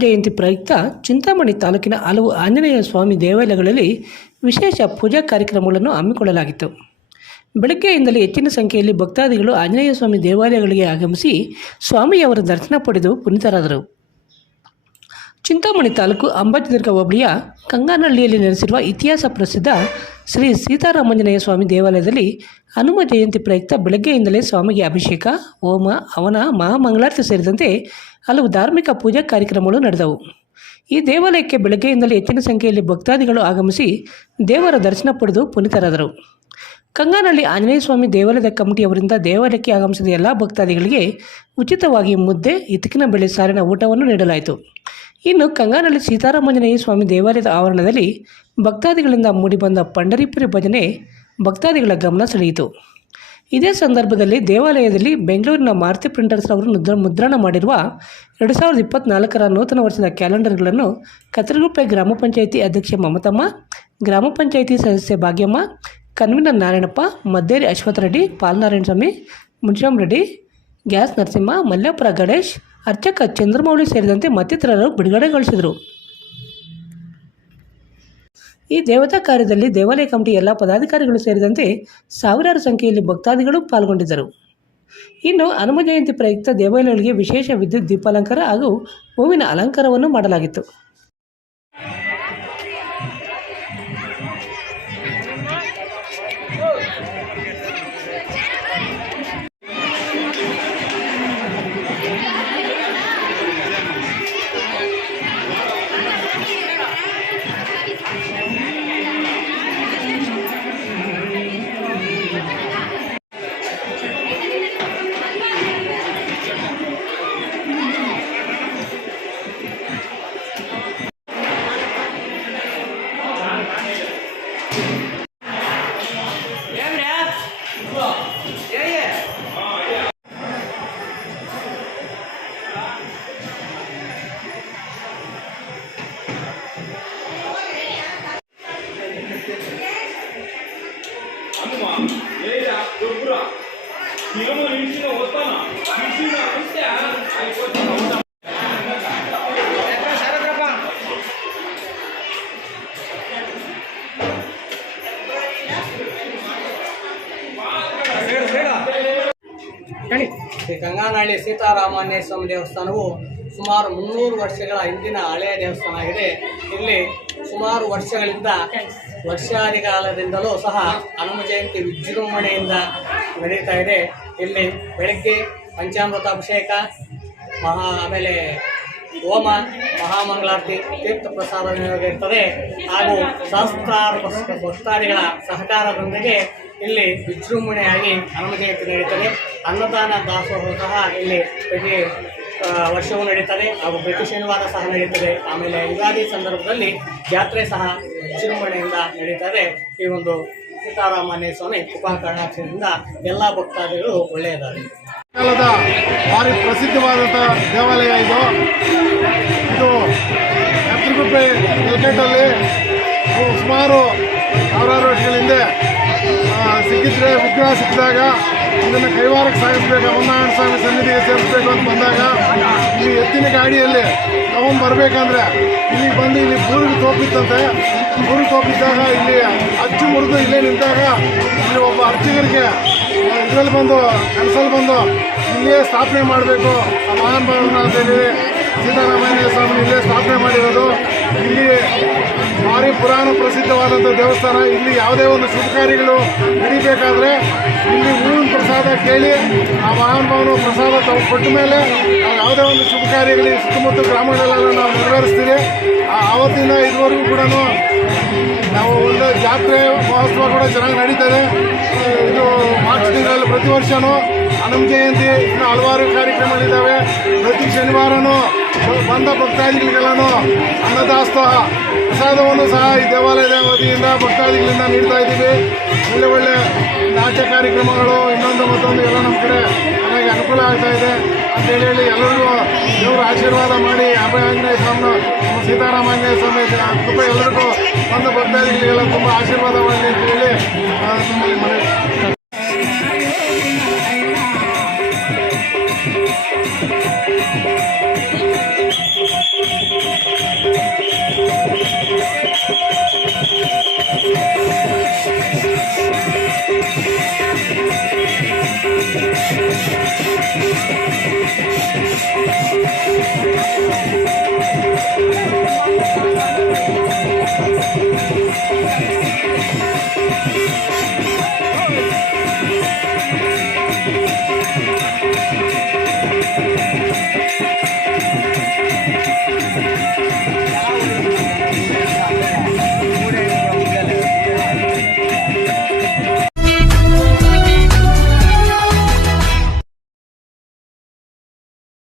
ಜಯಂತಿ ಪ್ರಯುಕ್ತ ಚಿಂತಾಮಣಿ ತಾಲೂಕಿನ ಹಲವು ಆಂಜನೇಯ ಸ್ವಾಮಿ ದೇವಾಲಯಗಳಲ್ಲಿ ವಿಶೇಷ ಪೂಜಾ ಕಾರ್ಯಕ್ರಮಗಳನ್ನು ಹಮ್ಮಿಕೊಳ್ಳಲಾಗಿತ್ತು. ಬೆಳಗ್ಗೆಯಿಂದಲೇ ಹೆಚ್ಚಿನ ಸಂಖ್ಯೆಯಲ್ಲಿ ಭಕ್ತಾದಿಗಳು ಆಂಜನೇಯ ಸ್ವಾಮಿ ದೇವಾಲಯಗಳಿಗೆ ಆಗಮಿಸಿ ಸ್ವಾಮಿಯವರ ದರ್ಶನ ಪಡೆದು ಪುನೀತರಾದರು. ಚಿಂತಾಮಣಿ ತಾಲೂಕು ಅಂಬಾಜಿದುರ್ಗ ಹೋಬಳಿಯ ಕಂಗಾನಹಳ್ಳಿಯಲ್ಲಿ ನೆಲೆಸಿರುವ ಇತಿಹಾಸ ಪ್ರಸಿದ್ಧ ಶ್ರೀ ಸೀತಾರಾಮಂಜನೇಯ ಸ್ವಾಮಿ ದೇವಾಲಯದಲ್ಲಿ ಹನುಮ ಜಯಂತಿ ಪ್ರಯುಕ್ತ ಬೆಳಗ್ಗೆಯಿಂದಲೇ ಸ್ವಾಮಿಗೆ ಅಭಿಷೇಕ, ಹೋಮ ಅವನ ಮಹಾಮಂಗಳಾರತಿ ಸೇರಿದಂತೆ ಹಲವು ಧಾರ್ಮಿಕ ಪೂಜಾ ಕಾರ್ಯಕ್ರಮಗಳು ನಡೆದವು. ಈ ದೇವಾಲಯಕ್ಕೆ ಬೆಳಗ್ಗೆಯಿಂದಲೇ ಹೆಚ್ಚಿನ ಸಂಖ್ಯೆಯಲ್ಲಿ ಭಕ್ತಾದಿಗಳು ಆಗಮಿಸಿ ದೇವರ ದರ್ಶನ ಪಡೆದು ಪುನೀತರಾದರು. ಕಂಗಾನಹಳ್ಳಿ ಆಂಜನೇಯ ಸ್ವಾಮಿ ದೇವಾಲಯದ ಕಮಿಟಿಯವರಿಂದ ದೇವಾಲಯಕ್ಕೆ ಆಗಮಿಸಿದ ಎಲ್ಲ ಭಕ್ತಾದಿಗಳಿಗೆ ಉಚಿತವಾಗಿ ಮುದ್ದೆ ಇತಿಕಿನ ಬೆಳೆ ಸಾರಿನ ಊಟವನ್ನು ನೀಡಲಾಯಿತು. ಇನ್ನು ಕಂಗಾನಹಳ್ಳಿ ಸೀತಾರಾಮಂಜನೇಯ ಸ್ವಾಮಿ ದೇವಾಲಯದ ಆವರಣದಲ್ಲಿ ಭಕ್ತಾದಿಗಳಿಂದ ಮೂಡಿಬಂದ ಪಂಡರಿಪುರಿ ಭಜನೆ ಭಕ್ತಾದಿಗಳ ಗಮನ ಸೆಳೆಯಿತು. ಇದೇ ಸಂದರ್ಭದಲ್ಲಿ ದೇವಾಲಯದಲ್ಲಿ ಬೆಂಗಳೂರಿನ ಮಾರುತಿ ಪ್ರಿಂಟರ್ಸ್ ಅವರು ಮುದ್ರ ಮುದ್ರಣ ಮಾಡಿರುವ ಎರಡು ಸಾವಿರದ ಇಪ್ಪತ್ನಾಲ್ಕರ ನೂತನ ವರ್ಷದ ಕ್ಯಾಲೆಂಡರ್ಗಳನ್ನು ಕತ್ತರಗುಪ್ಪೆ ಗ್ರಾಮ ಪಂಚಾಯಿತಿ ಅಧ್ಯಕ್ಷೆ ಮಮತಮ್ಮ, ಗ್ರಾಮ ಪಂಚಾಯಿತಿ ಸದಸ್ಯೆ ಭಾಗ್ಯಮ್ಮ, ಕನ್ವೀನರ್ ನಾರಾಯಣಪ್ಪ, ಮದ್ದೇರಿ ಅಶ್ವಥ್ ರೆಡ್ಡಿ ಪಾಲ್ನಾರಾಯಣ ಸ್ವಾಮಿ ಮುನ್ಶಾಮ್ ರೆಡ್ಡಿ ಗ್ಯಾಸ್ ನರಸಿಂಹ ಮಲ್ಲಾಪುರ ಗಣೇಶ್, ಅರ್ಚಕ ಚಂದ್ರಮೌಳಿ ಸೇರಿದಂತೆ ಮತ್ತಿತರರು ಬಿಡುಗಡೆಗೊಳಿಸಿದರು. ಈ ದೇವತಾ ಕಾರ್ಯದಲ್ಲಿ ದೇವಾಲಯ ಕಮಿಟಿ ಎಲ್ಲ ಪದಾಧಿಕಾರಿಗಳು ಸೇರಿದಂತೆ ಸಾವಿರಾರು ಸಂಖ್ಯೆಯಲ್ಲಿ ಭಕ್ತಾದಿಗಳು ಪಾಲ್ಗೊಂಡಿದ್ದರು. ಇನ್ನು ಹನುಮ ಜಯಂತಿ ಪ್ರಯುಕ್ತ ದೇವಾಲಯಗಳಿಗೆ ವಿಶೇಷ ವಿದ್ಯುತ್ ದೀಪಾಲಂಕಾರ ಹಾಗೂ ಹೂವಿನ ಅಲಂಕಾರವನ್ನು ಮಾಡಲಾಗಿತ್ತು. ಹನುಮ ಗೊಬ್ಬರ. ನಿಗಮ ನಿಲ್ಸಿನ ಓದ್ತಾನ ನಿಲ್ಸಿನ ಅಂತ್ಯ ಆಯ್ತು ಶ್ರೀ ಗಂಗಾನಹಳ್ಳಿ ಸೀತಾರಾಮಾನ್ಯ ಸ್ವಾಮಿ ದೇವಸ್ಥಾನವು ಸುಮಾರು ಮುನ್ನೂರು ವರ್ಷಗಳ ಹಿಂದಿನ ಹಳೆಯ ದೇವಸ್ಥಾನ ಆಗಿದೆ. ಇಲ್ಲಿ ಸುಮಾರು ವರ್ಷಗಳಿಂದ ವರ್ಷಾದಿಕಾಲದಿಂದಲೂ ಸಹ ಹನುಮ ಜಯಂತಿ ವಿಜೃಂಭಣೆಯಿಂದ ನಡೀತಾ ಇದೆ. ಇಲ್ಲಿ ಬೆಳಗ್ಗೆ ಪಂಚಾಮೃತ ಅಭಿಷೇಕ ಮಹಾ ಆಮೇಲೆ ಹೋಮ, ಮಹಾಮಂಗಳಾರತಿ, ತೀರ್ಥ ಪ್ರಸಾದ ನಿಯೋಗ ಇರ್ತದೆ. ಹಾಗೂ ಸಹಸ್ರಾರು ಭಕ್ತ- ಭಕ್ತಾದಿಗಳ ಸಹಕಾರದೊಂದಿಗೆ ಇಲ್ಲಿ ವಿಜೃಂಭಣೆಯಾಗಿ ಹನುಮ ಜಯಂತಿ ನಡೀತದೆ. ಅನ್ನದಾನ ದಾಸೋಹ ಸಹ ಇಲ್ಲಿ ಪ್ರತಿ ವರ್ಷವೂ ನಡೀತದೆ ಹಾಗೂ ಪ್ರತಿ ಶನಿವಾರ ಸಹ ನಡೀತದೆ. ಆಮೇಲೆ ಯುಗಾದಿ ಸಂದರ್ಭದಲ್ಲಿ ಜಾತ್ರೆ ಸಹ ವಿಜೃಂಭಣೆಯಿಂದ ನಡೀತದೆ. ಈ ಒಂದು ಸೀತಾರಾಮನೆ ಸ್ವಾಮಿ ಕೃಪಾ ಕರುಣಾಕ್ಷರಿಂದ ಎಲ್ಲ ಭಕ್ತಾದಿಗಳು ಒಳ್ಳೆಯದಾಗಿದೆ ಕಾಲದ ಭಾರಿ ಪ್ರಸಿದ್ಧವಾದಂಥ ದೇವಾಲಯ ಇದು. ಇದು ಹತ್ತಿರಗುಪ್ಪೆ ಕ್ರಿಕೆಟಲ್ಲಿ ಸುಮಾರು ಸಾವಿರಾರು ವರ್ಷಗಳ ಹಿಂದೆ ಆ, ಸಿಕ್ಕಿದ್ರೆ ವಿಗ್ರಹ ಸಿಕ್ಕಿದಾಗ ಇದನ್ನು ಕೈವಾರಕ್ಕೆ ಸಾಗಿಸ್ಬೇಕು ಅಮರನಾರಾಯಣ ಸ್ವಾಮಿ ಸನ್ನಿಧಿಗೆ ಸೇರಿಸ್ಬೇಕು ಅಂತ ಬಂದಾಗ ಇಲ್ಲಿ ಎತ್ತಿನ ಗಾಡಿಯಲ್ಲಿ ತಗೊಂಡು ಬರಬೇಕಂದ್ರೆ ಇಲ್ಲಿಗೆ ಬಂದು ಇಲ್ಲಿ ಬೂರಿಗೆ ತೋಪಿತ್ತಂತೆ. ಬೂರಿಗೆ ತೋಪಿದ್ದಾಗ ಇಲ್ಲಿ ಅಚ್ಚು ಮುರಿದು ಇಲ್ಲೇ ನಿಂತಾಗ ಇಲ್ಲಿ ಒಬ್ಬ ಅರ್ಚಕರಿಗೆ ಇದರಲ್ಲಿ ಬಂದು, ಕನಸಲ್ಲಿ ಬಂದು ಇಲ್ಲೇ ಸ್ಥಾಪನೆ ಮಾಡಬೇಕು. ಮಹಾನ್ ಸೀತಾರಾಮಯ್ಯ ಸ್ವಾಮಿ ಇಲ್ಲೇ ಸ್ಥಾಪನೆ ಮಾಡಿರೋದು. ಇಲ್ಲಿ ಭಾರಿ ಪುರಾಣ ಪ್ರಸಿದ್ಧವಾದಂಥ ದೇವಸ್ಥಾನ. ಇಲ್ಲಿ ಯಾವುದೇ ಒಂದು ಶುಭ ಕಾರ್ಯಗಳು ನಡಿಬೇಕಾದ್ರೆ ಇಲ್ಲಿ ಹೂವಿನ ಪ್ರಸಾದ ಕೇಳಿ, ಆ ಮಹಾನುಭಾವನು ಭಾವನ ಪ್ರಸಾದ ತಾವು ಕೊಟ್ಟ ಮೇಲೆ ಯಾವುದೇ ಒಂದು ಶುಭ ಕಾರ್ಯಗಳಿಗೆ ಸುತ್ತಮುತ್ತ ಗ್ರಾಮಗಳೆಲ್ಲ ನಾವು ನೆರವೇರಿಸ್ತೀವಿ. ಆವತ್ತಿನ ಇದುವರೆಗೂ ಕೂಡ ನಾವು ಒಂದು ಜಾತ್ರೆ ಮಹೋತ್ಸವ ಕೂಡ ಚೆನ್ನಾಗಿ ನಡೀತದೆ. ಇದು ಮಾರ್ಚ್ ತಿಂಗಳಲ್ಲಿ ಪ್ರತಿ ವರ್ಷವೂ ಹನುಮ ಜಯಂತಿ, ಇನ್ನು ಹಲವಾರು ಕಾರ್ಯಕ್ರಮಗಳಿದ್ದಾವೆ. ಪ್ರತಿ ಶನಿವಾರನೂ ಬಂದ ಭಕ್ತಾದಿಗಳಿಗೆಲ್ಲನೂ ಅನ್ನದಾಸೋಹ ಪ್ರಸಾದವನ್ನು ಸಹ ಈ ದೇವಾಲಯದ ವತಿಯಿಂದ ಭಕ್ತಾದಿಗಳಿಂದ ನೀಡ್ತಾ ಇದ್ದೀವಿ. ಒಳ್ಳೆ ಒಳ್ಳೆ ನಾಟ್ಯ ಕಾರ್ಯಕ್ರಮಗಳು, ಇನ್ನೊಂದು ಮತ್ತೊಂದು ಎಲ್ಲ ನಮ್ಮ ಕಡೆ ನನಗೆ ಅನುಕೂಲ ಆಗ್ತಾ ಇದೆ. ಅಂತೇಳಿ ಹೇಳಿ ಎಲ್ಲರಿಗೂ ದೇವರು ಆಶೀರ್ವಾದ ಮಾಡಿ ಅಭಯ ಆಂಜನೇಯ ಸ್ವಾಮಿ ಸೀತಾರಾಮ ಆಂಜನೇಯ ಸ್ವಾಮಿ ತುಂಬ ಎಲ್ಲರಿಗೂ ಒಂದು ಭಕ್ತಾದಿಗಳಿಗೆಲ್ಲ ತುಂಬ ಆಶೀರ್ವಾದ ಮಾಡಿ ಅಂತ ಹೇಳಿ ನಮ್ಮಲ್ಲಿ Thank you.